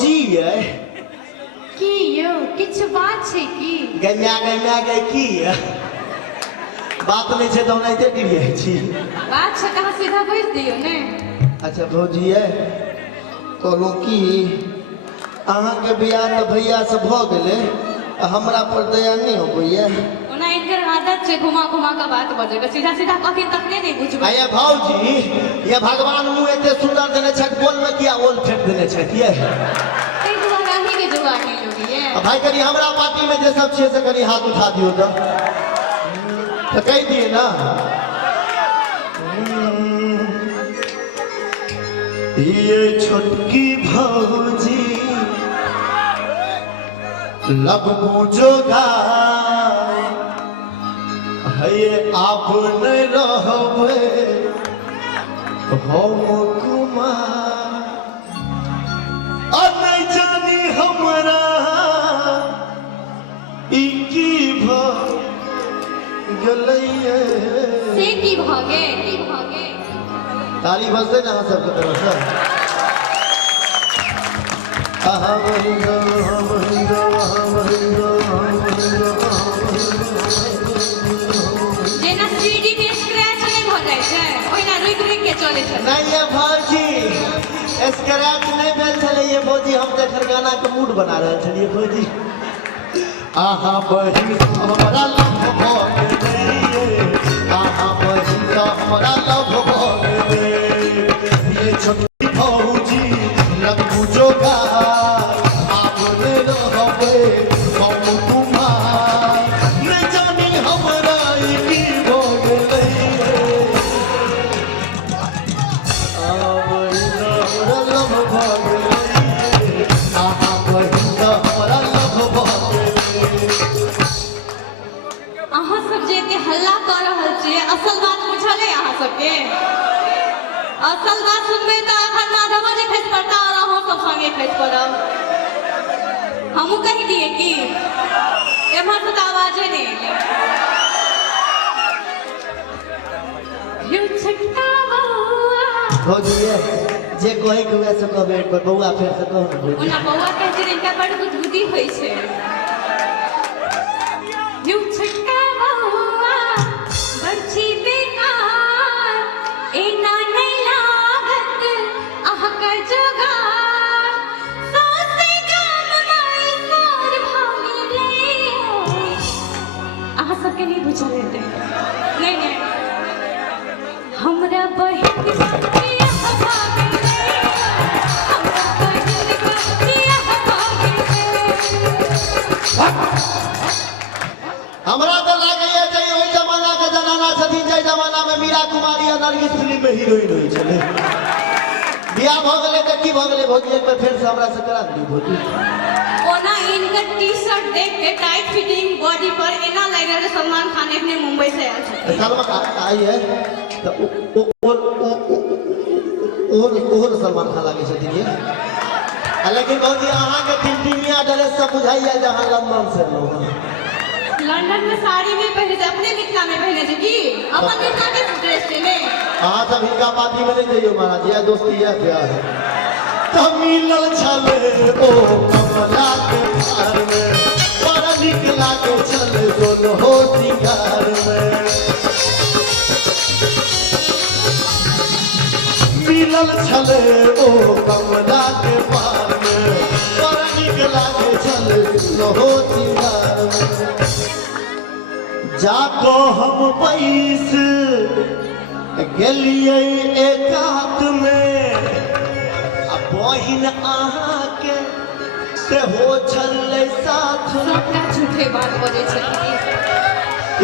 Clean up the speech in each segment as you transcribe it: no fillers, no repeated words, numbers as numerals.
जी है की यो किछु बात छै की गन्या गई की है बात नहीं छे तो नहीं देती है छी बात छै कहाँ सीधा बोल दियो ने। अच्छा भौजी है तो लोकी अहाँ के बियाह तो भैया से भ गेले हमरा पर दया नहीं होइए। ओना इनकर आदत छै घुमा घुमा के बात बजे के सीधा सीधा कथि तक नहीं बुझबे। अये भौजी ये भगवान मुंह एते सुंदर देने छ बोल में किया ओल फेंक देने छ ये कई दुआरा ही के जुगाड़ नहीं लोगी है। भाई करी हमरा पार्टी में जे सब छे से करी हाथ उठा दियो तो कह दिए ना। ये छोटकी भौजी लब जोगा है आप नहीं रहबे हम कुमार नहीं जानी हमरा ई की भ गलैये से की भागे की भागे ताली बजते ना सबके तरफ से जेना सीडी के स्क्रैच नहीं हो जाय छै ओइना रुक रुक के चले छै। नहीं ये भौजी स्क्रैच नहीं भेल छले ये भौजी हम देख गाना के मूड बना रहे छलिए भौजी आहा बहिन हमरा लव भ गेले आहा बहिन हमरा लव भ गेले ये छोटी भौजी लब जोगा आप ने रहबे हम कुमार नहीं जानी हमरा ई की भ गेले आहा बहिन हमरा लव भ गेले आहा बहिन हमरा लव भ अहाँ सब जे के हल्ला कर रहल छियै असल बात बुझल है अहाँ सबके। असल बात सुनबे तो अखन माधव जी खसि पड़ता और अहाँ सब संगे खसि पड़ब। हमहू कह दिए कि एम्हर से तो आवाजे नहीं एलै। यू छक्का बउआ भौजी जे कहे के वैसे कहबे एक बार बउआ फेर से कहू भौजी ओना बउआ कहै छै इनका बड़ बुद्धि होइ छै। यू छक्का बउआ बच्ची बेकार एना नहीं लागत अहाँके जोगार सासे गाम माई मोर भागले अहाँ सबके नहीं बुझल हेतै नहीं नहीं हमरा बहिन के भागले हमरा बहिन के भागले हमरा तो लागे ये जे ओइ जमाना के जनाना छथिन जे जमाना में मीरा कुमारी और नरगिस फिल्म में हीरोइन होई छले बियाह भ गेले त की भ गेले भौजी एक बार फेर से हमरा से करा दी भौजी। ओना इनकर टी-शर्ट देख के टाइट फिटिंग बॉडी पर एना लग रहा है सलमान खान अपने मुंबई से आया था। सलमान आई है तो और सलमान खान लागे छथिन ये लेकिन भौजी अहाँ के टिमटिमिया ड्रेस से बुझाइया जहां लंदन से लोग लंदन में साड़ी में पहने थे अपने मिथिला में पहने थे की अपन मिथिला के ड्रेस थे ने अहाँ सब हिनका पार्टी में नहीं जाइयो महाराज ये दोस्ती है प्यार है तो मिलल छले ओ कमला के प्यार में बड़ा निक लागे चले दोनों हो सिंगार में मिलल छले ओ कमला के प्यार में बड़ा निक लागे चले दोनों हो सिंगार में जाको हम पैस गेलिए एकात में बहिन अहाँ के से हो छले साथ सबका झूठे बात बोले छै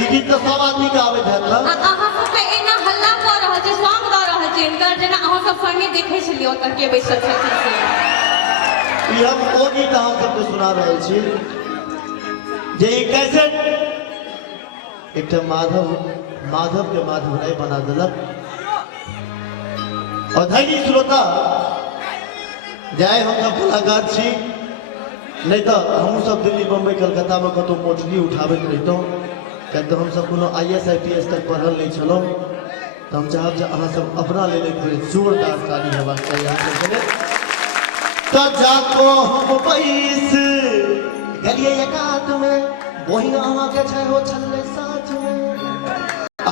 ई गीत तो सब आदमी के आवे है ना अहाँ सब के एना हल्ला कर रहल छै सॉन्ग द रहल छै इनकर जेना अहाँ सब संगे देखे छलिए ओतऽ के बैसल छथिन से ई हम ओ गीत अहाँ सबके सुना रहल छी जे ई कैसेट एक माधव के माधव राय बना दिलक और धैर्य श्रोता जाए हम सब कलाकार छी नहीं तो हम सब दिल्ली बम्बई कलकत्ता में कतौ मोटरी उठाबैत रहितौं क्या तो हम सब कोनो IAS IPS तक पढ़ल नहीं छलौं तो हम चाहब जे अहाँ सब अपना लेल एक बेर जोरदार ताली हेबाक चाही अहाँ सबके लेल। तो जाको हम बैस गलिए एकात में वही अहाँ के छै हो छल्ले साथ में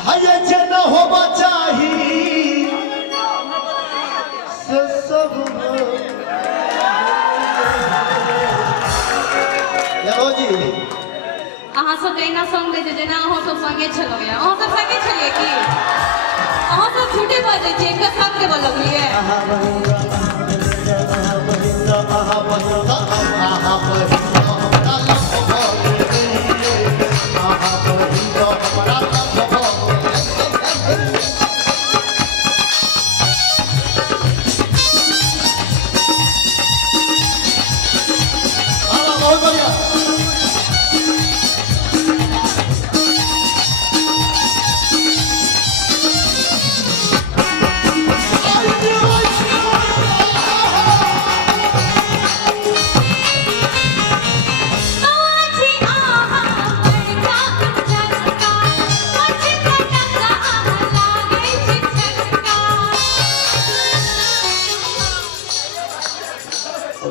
हाय जे न होबा चाही से सब हो जी अहाँ सब एना संग दे जेना अहाँ सब संगे छलो या अहाँ सब संगे छलिए की अहाँ सब झूठे बाजै छी एक साथ के बोललिए बहुत बढ़िया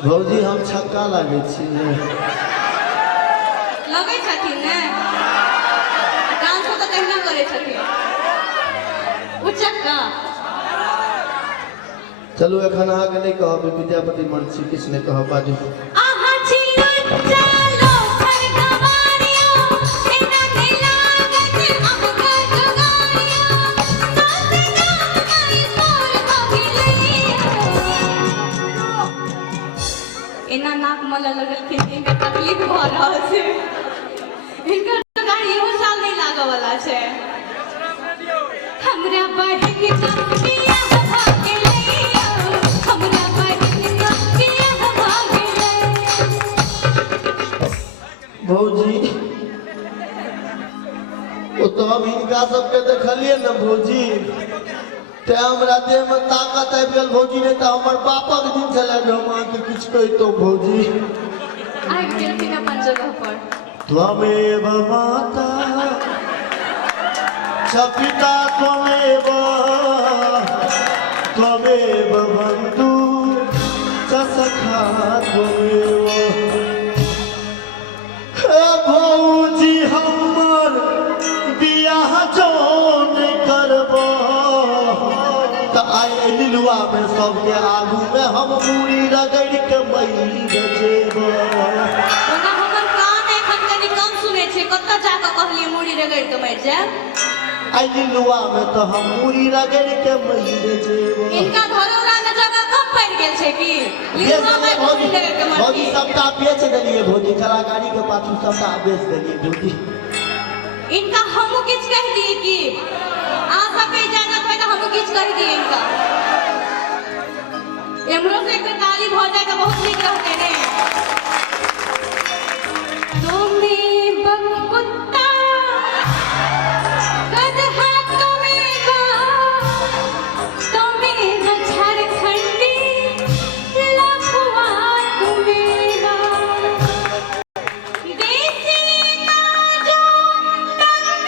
भौजी हम छक्का लागे छी लगे छथिन ने डांस तो कहिना करे छथिन उचक्का चलू एखन अहाँके नहि कहब विद्यापति मन श्री कृष्ण कहब बाजू आहा छी चलो खरगवारियो एना नहीं लागत हमका जुगारियो साथे गाम नहीं सोर भगिले एना नाक मला लगल के इनका तकलीफ भ रहल छै इनका गाड़ी एहो साल नहीं लागे वाला छै हमरा बहिन का बियाह भागे ले हमरा बहिन का बियाह भागे ले भौजी ओ तो हम इनका सबके देखलिए न भौजी ते हमरा देह में ताकत आबि गेल भौजी नहीं तो हमर बापक दिन छले हम अहाँके किछु कहितो भौजी आबि गेलखिन अपन जगह पर त्वमेव माता च पिता त्वमेव त्वमेव बन्धु च सखा त्वमेव हे भौजी हमर बियाह जो नहीं करबो त आइ लिलुआ में सबके आगू में हम मूड़ी रगड़ के मई जेबो ओना हमर कान एखन कनी कम सुनै छै कतऽ जाके कहलिए मुड़ी रगड़ के मर जाए आई लिलुआ में तो हम मूड़ी रगड़ के मई जेबो इनका धरोहरा में जगह कम पड़ गेल छै की लिलुआ में मुड़ी रगड़ के मर भौजी सबटा बेच देलिए भौजी कलाकारी के पाछू सबटा बेच देलिए भौजी इनका हमू किछ कह दिए की आ सबके इजाजत है तो हमू किछ कह दिए इनका एमरो से एक ताली भ जाए तो बहुत नीक रहते ने तुम्हें बकुत्ता गदहा तुम्हें न झारखंडी लफुआ तुम्हें देसी ना जो तंग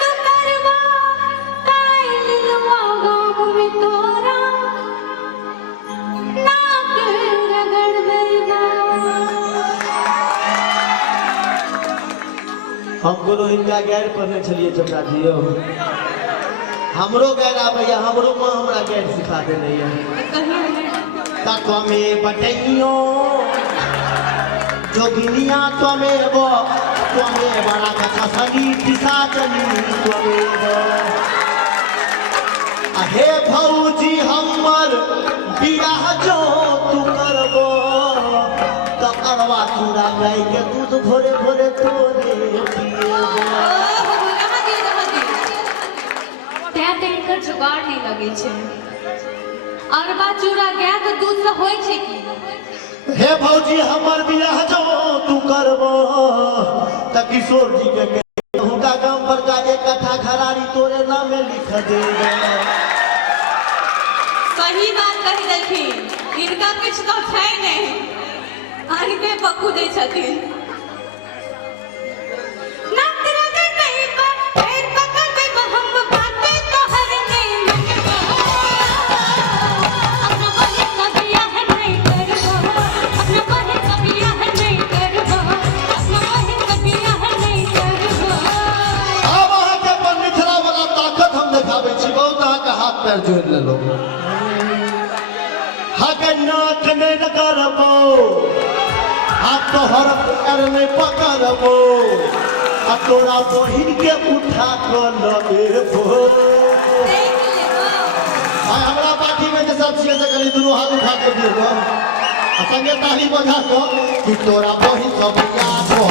तू करवा कायल लुआ गाँव में तोरा नाक रगड़ बैना हम कोनो इनका गैर पढ़ने छलिए चमड़ा दियो हमरो गैर आबैया हमरो माँ हमरा गैर सिखा देने है तत्वमे बटैयो जोगिनिया त्वमेव त्वमेव राक्षसनी पिशाचनी त्वमेव हे भौजी हमर बियाह जो तू करबो त अरवा चूड़ा गाय के दूध भोरे भोरे तोरे पिएबो जुगाड़ नहीं लगे छे अरबा चूड़ा गाय के दूध से होय छे की हे भौजी हमर बियाह जो तू करबो त किशोर जी के हुनका गांव पर का एक कट्ठा खरारी तोरे नाम में लिख देबे सही बात कही देलखिन इनका कुछ तो छै नहीं आनके पक्कू दे छथिन पैर जोड़ ले लो हके नाक नहीं करबो हाथ तो हर पैर में पकड़बो आ तोरा बहिन के उठा कर लेबो भाई हमरा पार्टी में जे सब छिए से कनी दुनू हाथ उठा के दियो संगे ताली बजा के कि तोरा बहिन सब याद हो